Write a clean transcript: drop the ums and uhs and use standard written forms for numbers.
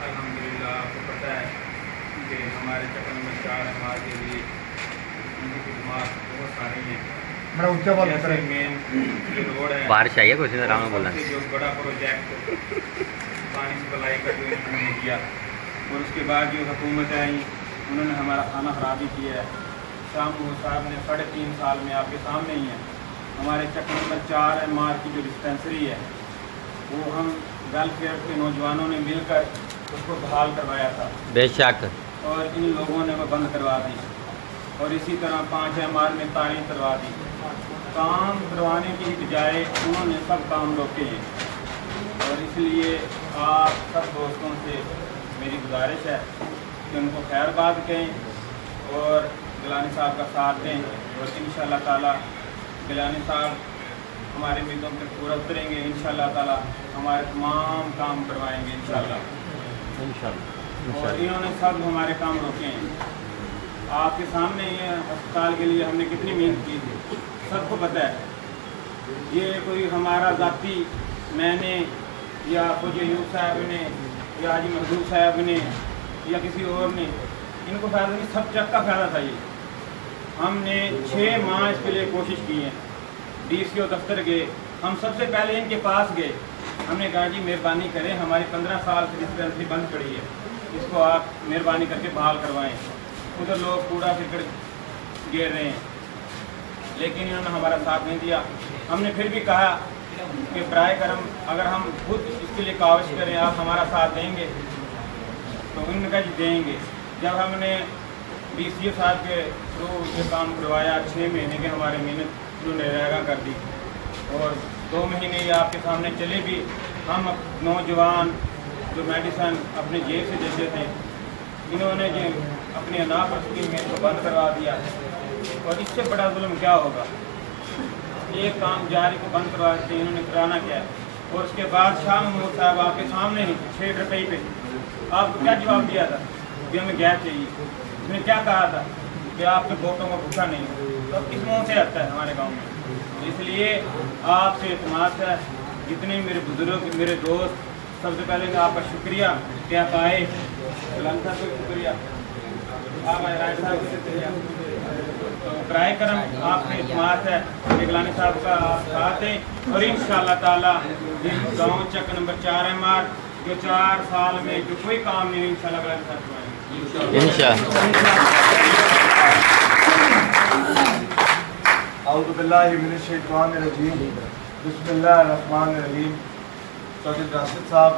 अल्हम्दुलिल्लाह आपको पता है कि हमारे चक्कर नंबर 4 हमारे के लिए उनकी खिदमत बहुत सारी हैं। मेन रोड है, बारिश आई है कुछ आराम में बोलना, जो बड़ा प्रोजेक्ट पानी सप्लाई का जो इन्होंने किया, और उसके बाद जो हुकूमत आई उन्होंने हमारा खाना खराब ही किया है। शाम साहब ने 3.5 साल में आपके सामने ही है हमारे चक्कर नंबर 4 MR की जो डिस्पेंसरी है वो हम वेलफेयर के नौजवानों ने मिलकर उसको बहाल करवाया था बेशक, और इन लोगों ने वो बंद करवा दी, और इसी तरह 5 MR में तारें करवा दी। काम करवाने की बजाय उन्होंने सब काम रोके हैं, और इसलिए आप सब दोस्तों से मेरी गुजारिश है कि उनको खैर बात कहें और गिलानी साहब का साथ दें, और इंशाअल्लाह ताला गिलानी साहब हमारे उम्मीदों पर पूरा उतरेंगे। इंशाअल्लाह ताला हमारे तमाम काम करवाएंगे इंशाअल्लाह। और इन्होंने सब हमारे काम रोके हैं। आपके सामने ये अस्पताल के लिए हमने कितनी मेहनत की थी, सबको पता है। ये कोई हमारा ज़ाती मैंने या कुछ यूब साहब ने या हाजी महबूब साहब ने या किसी और ने, इनको फ़ायदा नहीं, सब चक का फ़ायदा था। ये हमने 6 माह इसके लिए कोशिश की है। DCO दफ्तर गए, हम सबसे पहले इनके पास गए, हमने कहा जी मेहरबानी करें, हमारी 15 साल से डिस्पेंसरी बंद पड़ी है, इसको आप मेहरबानी करके बहाल करवाएं। उधर लोग कूड़ा करकट गिर रहे हैं, लेकिन इन्होंने हमारा साथ नहीं दिया। हमने फिर भी कहा कि बराए करम अगर हम खुद इसके लिए काविश करें, आप हमारा साथ देंगे? तो उन्होंने कहा जी देंगे। जब हमने DCO साहब के थ्रू ये काम करवाया, 6 महीने के हमारे मेहनत उन्होंने रहेगा कर दी, और 2 महीने ये आपके सामने चले भी। हम नौजवान जो मेडिसन अपने जेब से देते थे, इन्होंने जो अपनी अनाप स्कीम में इसको बंद करवा दिया, और इससे बड़ा जुल्म क्या होगा? एक काम जारी को बंद करवा देते, इन्होंने कराना क्या है? और उसके बाद शाह महमूद साहब आपके सामने ही 6 रुपये पे आपको क्या जवाब दिया था कि हमें गैस चाहिए। उसने क्या कहा था कि आपके वोटों को भूखा नहीं हो। तो किस मुँह से आता है हमारे गांव में? इसलिए आपसे इत्मीनान है, जितने मेरे बुजुर्ग मेरे दोस्त, सबसे पहले मैं आपका शुक्रिया कि आप आए, गिलानी साहब को शुक्रिया, आप आए, राय साहब को शुक्रिया। तो बराए करम आपसे इत्मीनान है कि गिलानी साहब का साथ है, और इंशाअल्लाह ताला गाँव चक नंबर 4 MR जो 4 साल में जो कोई काम नहीं, इंशाअल्लाह गिलानी साहब करवाएंगे इंशाअल्लाह। बिस्मिल्लाहिर्रहमानिर्रहीम। सदर राशिद साहब